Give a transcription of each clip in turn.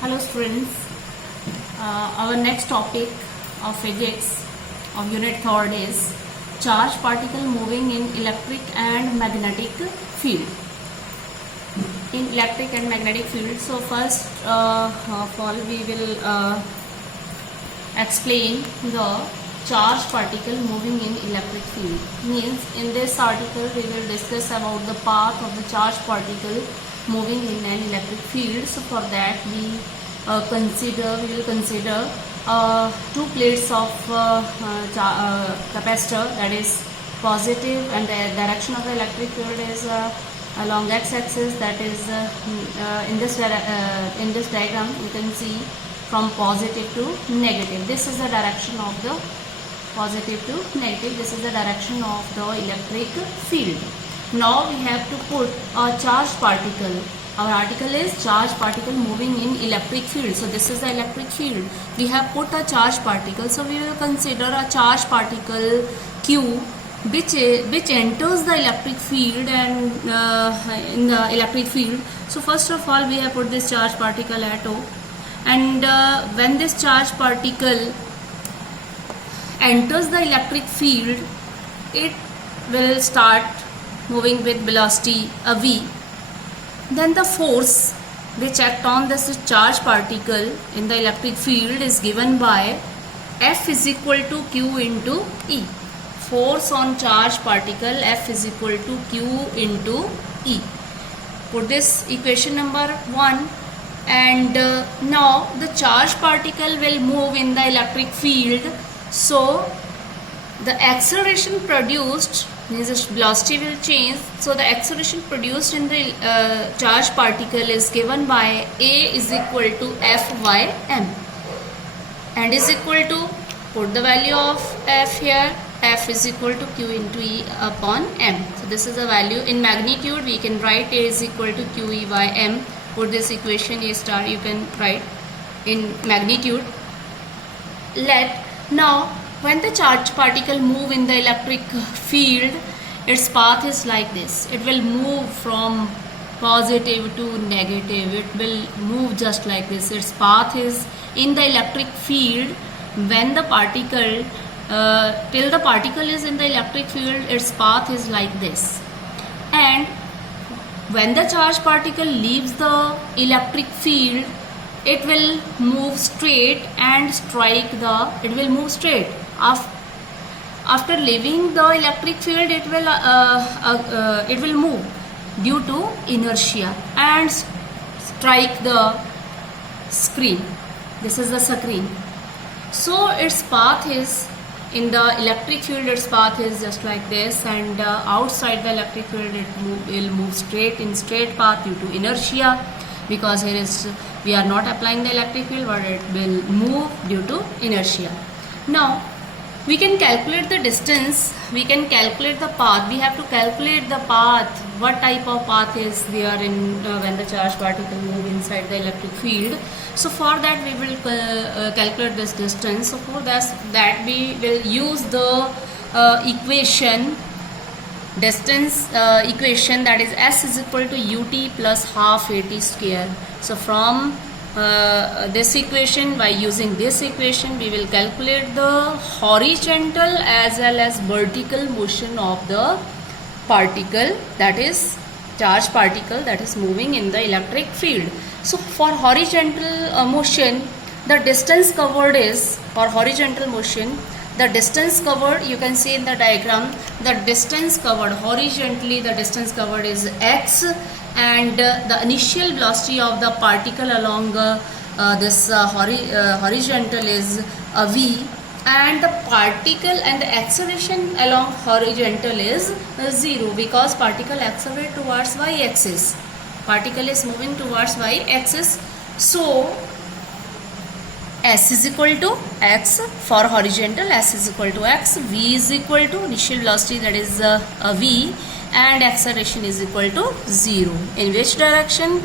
Hello students, our next topic of physics of unit 3rd is charge particle moving in electric and magnetic field. In electric and magnetic field, so first of all we will explain the charge particle moving in electric field. Means in this article we will discuss about the path of the charge particle moving in an electric field. So for that we will consider two plates of capacitor, that is positive, and the direction of the electric field is along x-axis, that is in this diagram you can see from positive to negative. This is the direction of the positive to negative. This is the direction of the electric field. Now we have to put a charged particle. Our article is charged particle moving in electric field. So this is the electric field. We have put a charged particle. So we will consider a charged particle Q which enters the electric field and in the electric field. So first of all we have put this charged particle at O, and when this charged particle enters the electric field, it will start moving with velocity v. Then the force which act on this charged particle in the electric field is given by F is equal to Q into E. Force on charged particle F is equal to Q into E. Put this equation number 1, and now the charged particle will move in the electric field. So the acceleration produced, means the velocity will change. So the acceleration produced in the charged particle is given by A is equal to F by m, and is equal to, put the value of F here, F is equal to Q into E upon m. So this is the value. In magnitude we can write A is equal to QE by m. Put this equation A star, you can write in magnitude. Now when the charged particle move in the electric field, its path is like this. It will move from positive to negative. It will move just like this. Its path is in the electric field. When the particle till the particle is in the electric field, its path is like this. And when the charged particle leaves the electric field, it will move straight and strike the, it will move straight. After leaving the electric field, it will move due to inertia and strike the screen. This is the screen. So its path is in the electric field, its path is just like this, and outside the electric field it will move straight in straight path due to inertia, because here is we are not applying the electric field, but it will move due to inertia. Now we can calculate the distance, we can calculate the path. We have to calculate the path, what type of path is there in when the charged particle move inside the electric field. So for that we will calculate this distance. So for that we will use the equation, distance equation, that is S is equal to ut plus half at square. So from this equation, by using this equation, we will calculate the horizontal as well as vertical motion of the particle, that is charged particle, that is moving in the electric field. So for horizontal motion, the distance covered is, for horizontal motion, the distance covered, you can see in the diagram, the distance covered horizontally, the distance covered is x, and the initial velocity of the particle along this horizontal is v, and the particle and the acceleration along horizontal is 0, because particle accelerate towards y-axis. Particle is moving towards y-axis. So S is equal to x for horizontal, S is equal to x, v is equal to initial velocity, that is v, and acceleration is equal to 0. In which direction?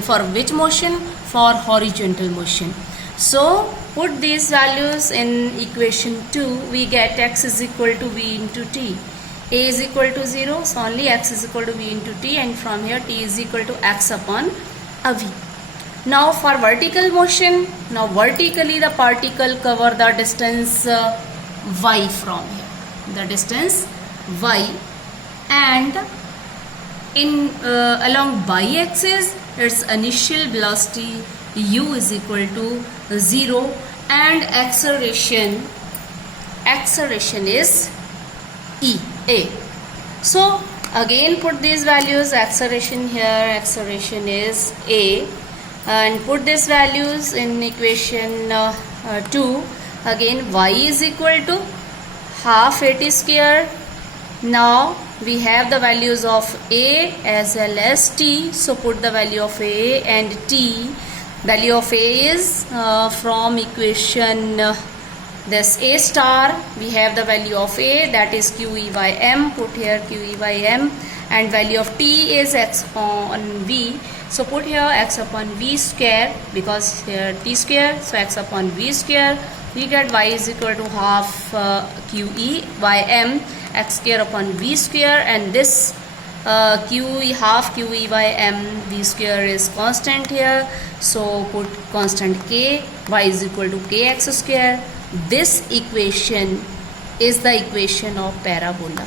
For which motion? For horizontal motion. So put these values in equation 2, we get x is equal to v into t. A is equal to 0, so only x is equal to v into t, and from here t is equal to x upon a v. Now for vertical motion, now vertically the particle cover the distance y from here, the distance y, and in along y-axis its initial velocity u is equal to 0 and acceleration is a. So again put these values, acceleration here, acceleration is a, and put these values in equation 2. Again y is equal to half at square. Now we have the values of a as well as t, so put the value of a and t. Value of a is from equation this a star, we have the value of a, that is QE by m, put here QE by m, and value of t is x upon v, so put here x upon v square, because here t square, so x upon v square. We get y is equal to half QE by m, x square upon v square, and this QE half QE by m v square is constant here, so put constant k, y is equal to kx square. This equation is the equation of parabola.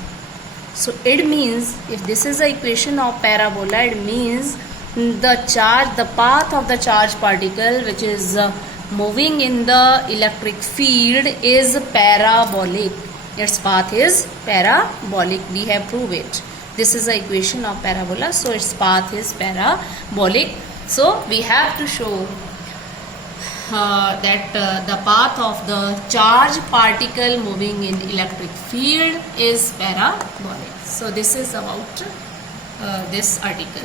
So it means if this is the equation of parabola, it means the path of the charge particle which is moving in the electric field is parabolic. Its path is parabolic. We have proved it. This is the equation of parabola, so its path is parabolic. So we have to show that the path of the charge particle moving in electric field is parabolic. So this is about this article.